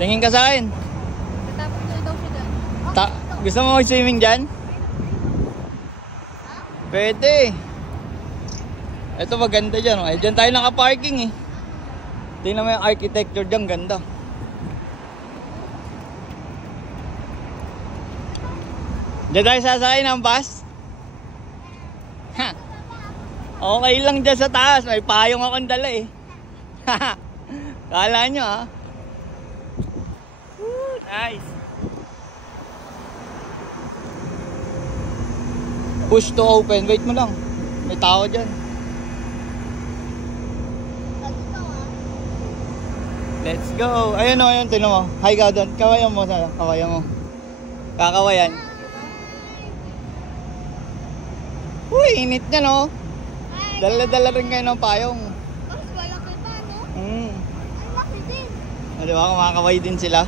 Tingin ka sa akin. Natapos na daw siya dyan. Gusto mo mag-swimming dyan? Pwede. Ito maganda dyan. Eh, dyan tayo naka-parking eh. Tingnan mo yung architecture dyan. Ganda. Dyan tayo sasakay ng bus. Ha. Okay lang dyan sa taas. May payong akong dala eh. Kala nyo ha. Nice. Push to open. Wait mo lang. May tao dyan. Let's go. Ayun o, ayun. Tinan mo. Hi ka doon. Kawayan mo. Kawayan mo. Kakawayan. Uy, init niya no. Dala-dala rin kayo ng payong. Mas malaki pa, no? Ang laki din. Diba, kumakaway din sila.